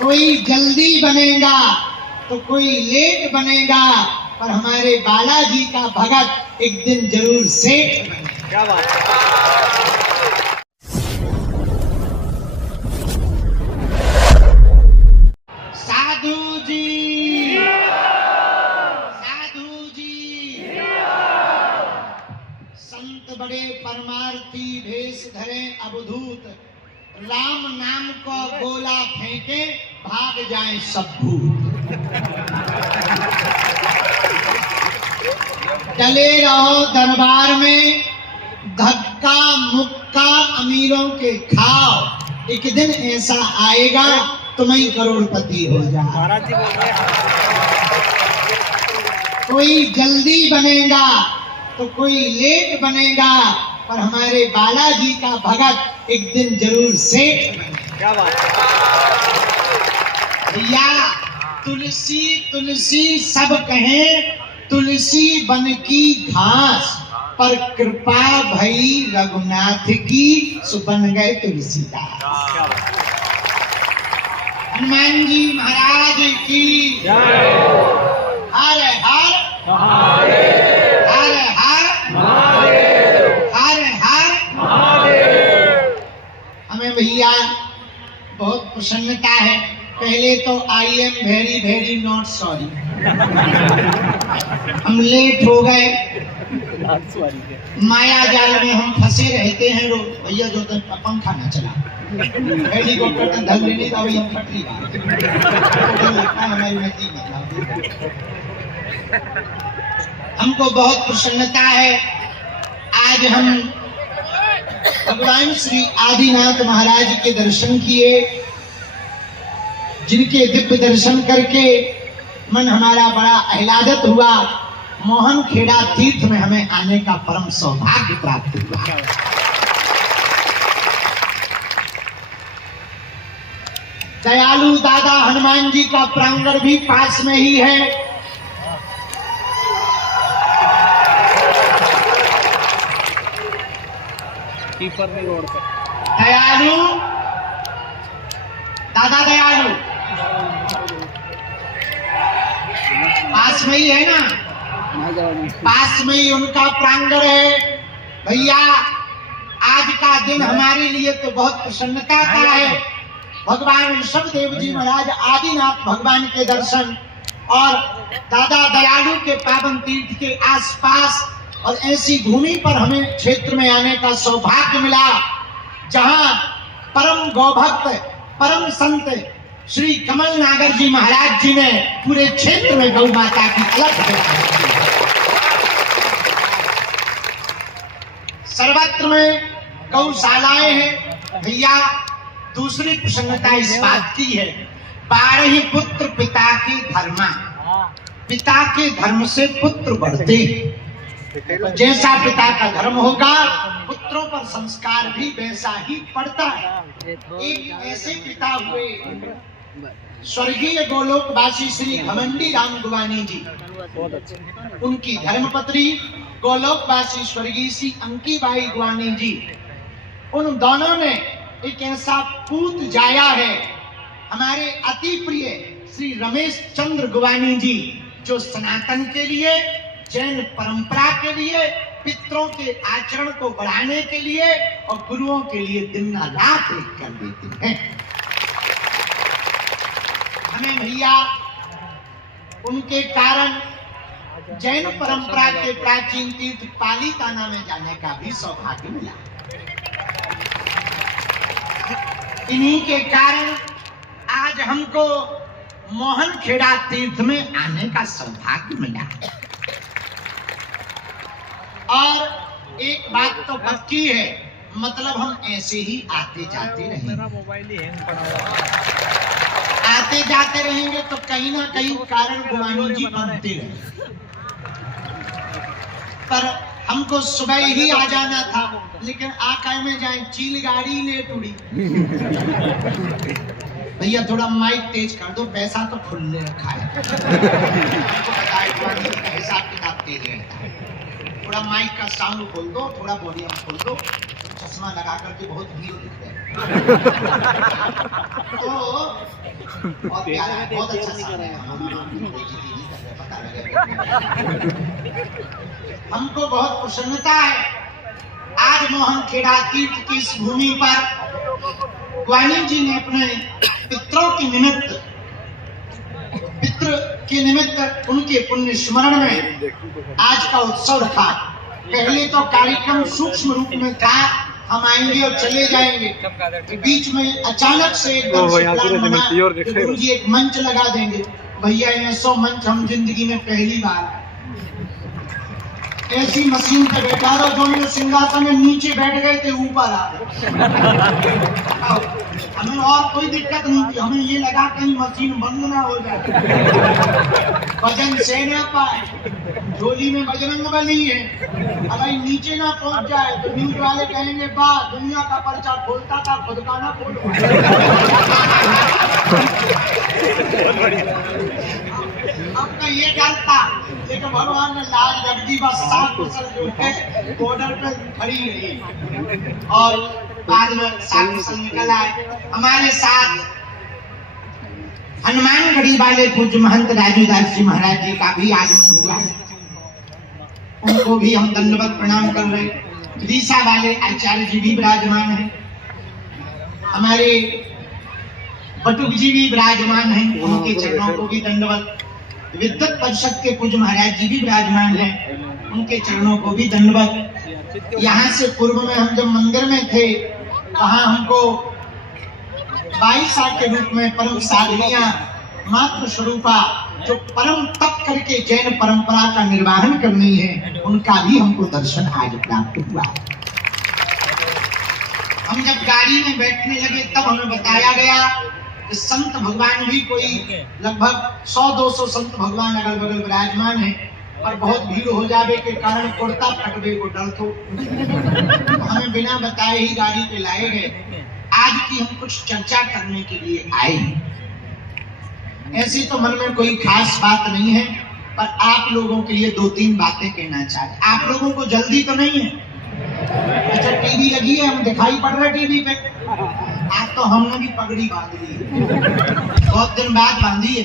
कोई जल्दी बनेगा तो कोई लेट बनेगा, पर हमारे बालाजी का भगत एक दिन जरूर सेठ बनेगा। क्या बात है। साधु जी, साधु जी, संत बड़े परमार्थी भेष धरे अवधूत, राम नाम को गोला फेंके भाग जाए सब भूत। चले रहो दरबार में, धक्का मुक्का अमीरों के खाओ, एक दिन ऐसा आएगा तुम ही करोड़पति हो जाओ। महाराज जी बोल रहे हैं। कोई जल्दी बनेगा तो कोई लेट बनेगा, पर हमारे बालाजी का भगत एक दिन जरूर सेठ बनेगा। क्या बात है। भैया तुलसी तुलसी सब कहें, तुलसी बन की घास, पर कृपा भई रघुनाथ की, सो बन गए तुलसीदास। क्या बात है। हनुमान जी महाराज की जय। हर हर महादेव। हर हर महादेव। हर हर। महादेव। हमें भैया बहुत प्रसन्नता है। पहले तो I am very very not sorry, हम लेट हो गए, माया जाल में हम फंसे रहते हैं रोज। भैया जो तो पंखा ना चला, हेलीकॉप्टर का धन लेने का भी हम फटरी बात तो लगता है हमारी नजदीक मतलब। हमको बहुत प्रसन्नता है, आज हम भगवान श्री आदिनाथ महाराज के दर्शन किए, जिनके दिव्य दर्शन करके मन हमारा बड़ा आह्लादित हुआ। मोहन खेड़ा तीर्थ में हमें आने का परम सौभाग्य प्राप्त हुआ। दयालु दादा हनुमान जी का प्रांगण भी पास में ही है। दयालु दादा दयालु पास में ही है ना, पास में ही उनका प्रांगण है। भैया आज का दिन हमारे लिए तो बहुत प्रसन्नता का है। भगवान ऋषभदेव जी महाराज आदिनाथ भगवान के दर्शन और दादा दयालु के पावन तीर्थ के आसपास और ऐसी भूमि पर हमें क्षेत्र में आने का सौभाग्य मिला, जहां परम गौभक्त परम संत श्री कमल नागर जी महाराज जी ने पूरे क्षेत्र में गौ माता की अलग सर्वत्र में गौशालाएं हैं। भैया दूसरी प्रसन्नता इस बात की है, 12 पुत्र पिता के धर्मा, पिता के धर्म से पुत्र बढ़ते हैं। जैसा पिता का धर्म होगा पुत्रों पर संस्कार भी वैसा ही पड़ता है। एक ऐसे पिता हुए स्वर्गीय गोलोकवासी श्री घमंडी राम गुवानी जी, उनकी धर्मपत्नी गोलोकवासी स्वर्गीय श्री अंकीबाई गुवानी जी, उन दोनों ने एक ऐसा पूत जाया है, हमारे अति प्रिय श्री रमेश चंद्र गुवानी जी, जो सनातन के लिए, जैन परंपरा के लिए, पितरों के आचरण को बढ़ाने के लिए और गुरुओं के लिए दिन रात एक कर देते हैं। हमें भैया उनके कारण जैन परंपरा के प्राचीन तीर्थ पालीताना में जाने का भी सौभाग्य मिला। इन्हीं के कारण आज हमको मोहन खेड़ा तीर्थ में आने का सौभाग्य मिला। और एक बात तो पक्की है, मतलब हम ऐसे ही आते जाते रहेंगे, आते जाते रहेंगे तो कहीं ना कहीं कारण गुवानी जी बनते रहे। पर हमको सुबह ही आ जाना था, लेकिन आकाय में जाए चील गाड़ी लेट उड़ी। भैया थोड़ा माइक तेज कर दो, पैसा तो खुले रखा है। हमको पता है गुवानी जी का हिसाब किताब तेज रहता है। थोड़ा माइक का साउंड खोल दो, थोड़ा वॉल्यूम खोल दो, चश्मा लगा करके बहुत भीड़ दिख रहे तो बहुत प्यारा है, बहुत अच्छा सा है। पता लगे हमको बहुत प्रसन्नता है आज मोहन खेड़ा तीर्थ की इस भूमि पर ग्वानी जी ने अपने पितरों के निमित्त उनके पुण्य स्मरण में आज का उत्सव रखा। पहले तो कार्यक्रम सूक्ष्म रूप में था, हम आएंगे और चले जाएंगे, बीच में अचानक से एकदम से प्लान बना कि गुरुजी एक मंच लगा देंगे। भैया ऐसा मंच हम जिंदगी में पहली बार, ऐसी मशीन पे बैठा रहो दोनों सिंहासन में नीचे बैठ गए थे ऊपर आ गए। हमें और कोई दिक्कत नहीं थी, हमें ये लगा कहीं मशीन बंद ना हो जाए, वजन से ना पाए, झोली में बजरंग बली है, अगर नीचे ना पहुंच जाए तो न्यूज वाले कहेंगे वाह दुनिया का पर्चा खोलता था खुद का ना खोलो। आपका ये डर था, लेकिन भगवान ने लाज रख दी, बस 7 फसल जो है बॉर्डर पे खड़ी रही और बाद में 7 फसल निकल आए। हमारे साथ हनुमानगढ़ी वाले पूज्य महंत राजूदास जी महाराज जी का भी आगमन हुआ है, उनको भी हम दंडवत प्रणाम कर रहे हैं। विदिशा वाले आचार्य जी भी विराजमान हैं, हमारे बटुक जी भी विराजमान हैं, उनके चरणों को भी दंडवत। विद्वत परिषद के पूज्य महाराज जी भी विराजमान हैं, उनके चरणों को भी दंडवत। यहाँ से पूर्व में हम जब मंदिर में थे वहाँ हमको 22 के रूप में परम साधनियां मातृ स्वरूपा जो परम तप करके जैन परंपरा का निर्वाहन करनी है, उनका भी हमको दर्शन आज प्राप्त हुआ। हम जब गाड़ी में बैठने लगे तब हमें बताया गया कि संत भगवान भी कोई लगभग 100-200 संत भगवान अगल बगल विराजमान है, और बहुत भीड़ हो जाने के कारण कुर्ता फटवे को डर तो हमें बिना बताए ही गाड़ी पे लाए गए। आज की हम कुछ चर्चा करने के लिए आए, ऐसी तो मन में कोई खास बात नहीं है, पर आप लोगों के लिए 2-3 बातें कहना चाहते। आप लोगों को जल्दी तो नहीं है? अच्छा टीवी लगी है, हम दिखाई पड़ रहे टीवी पे। आज तो हमने भी पगड़ी बांध ली है, बहुत दिन बाद बांधी है।